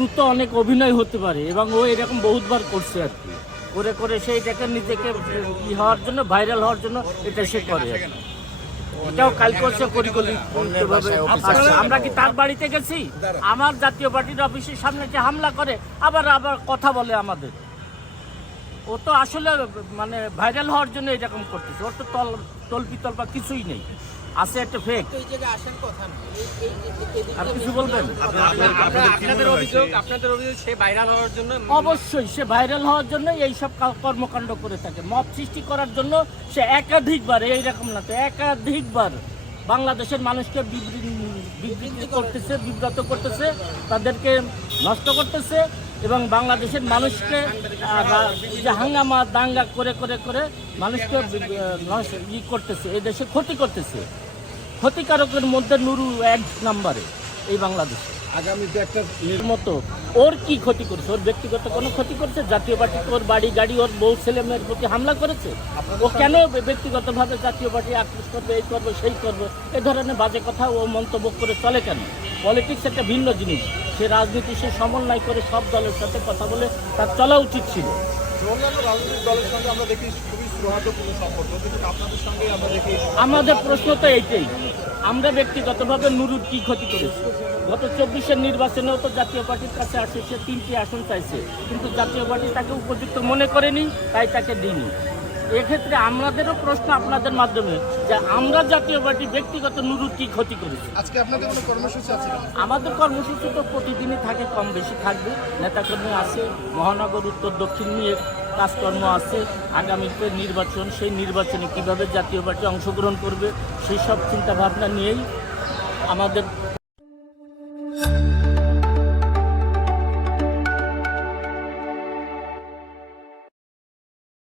দ্রুত অনেক অভিনয় হতে পারে এবং ও এরকম বহুতবার করছে আর কি। করে করে সেইটাকে নিজেকে ই হওয়ার জন্য ভাইরাল হওয়ার জন্য এটা সে করে আর কি। এটাও কালকে সে পরিকল্পিতভাবে আমরা কি তার বাড়িতে গেছি? আমার জাতীয় পার্টির অফিসের সামনে যে হামলা করে আবার আবার কথা বলে আমাদের। ও তো আসলে মানে ভাইরাল হওয়ার জন্য এরকম করতেছে। ওর তো তল তল্পি তল্পা কিছুই নেই। আছে একটা ফেক আর কিছু বলবেন? আপনাদের অভিযোগ আপনাদের অভিযোগ সে ভাইরাল হওয়ার জন্য অবশ্যই সে ভাইরাল হওয়ার জন্য এই সব কর্মকাণ্ড করে থাকে। মব সৃষ্টি করার জন্য সে একাধিকবার এইরকম না তো একাধিকবার বাংলাদেশের মানুষকে বিবৃ- বিবৃতি করতেছে বিব্রত করতেছে তাদেরকে নষ্ট করতেছে এবং বাংলাদেশের মানুষকে যে হাঙ্গামা দাঙ্গা করে করে করে মানুষকে ই করতেছে এই দেশে ক্ষতি করতেছে। ক্ষতিকারকের মধ্যে নুরু এক নাম্বারে এই বাংলাদেশে। আগামীতে একটা এর মতো ওর কি ক্ষতি করেছে? ওর ব্যক্তিগত কোনো ক্ষতি করছে? জাতীয় পার্টি ওর বাড়ি গাড়ি ওর বউ ছেলে মেয়ের প্রতি হামলা করেছে? ও কেন ব্যক্তিগতভাবে জাতীয় পার্টি আক্রোশ করবে এই করবে সেই করবে? এ ধরনের বাজে কথা ও মন্তব্য করে চলে কেন? পলিটিক্স একটা ভিন্ন জিনিস। সে রাজনীতি সে সমন্বয় করে সব দলের সাথে কথা বলে তার চলা উচিত ছিল। আমাদের প্রশ্ন তো এইটাই। আমরা ব্যক্তিগতভাবে নুরুর কি ক্ষতি করেছি? গত চব্বিশের নির্বাচনেও তো জাতীয় পার্টির কাছে আসে সে তিনটি আসন চাইছে। কিন্তু জাতীয় পার্টি তাকে উপযুক্ত মনে করেনি তাই তাকে দিইনি। এক্ষেত্রে আমাদেরও প্রশ্ন আপনাদের মাধ্যমে যে আমরা জাতীয় পার্টি ব্যক্তিগত নুরুর কি ক্ষতি করেছি? আজকে আপনাদের কোনো কর্মসূচি আছে? আমাদের কর্মসূচি তো প্রতিদিনই থাকে কম বেশি থাকবে। নেতাকর্মী আছে মহানগর উত্তর দক্ষিণ নিয়ে কাজকর্ম আছে। আগামীতে নির্বাচন সেই নির্বাচনে কীভাবে জাতীয় পার্টি অংশগ্রহণ করবে সেই সব চিন্তাভাবনা নিয়েই আমাদের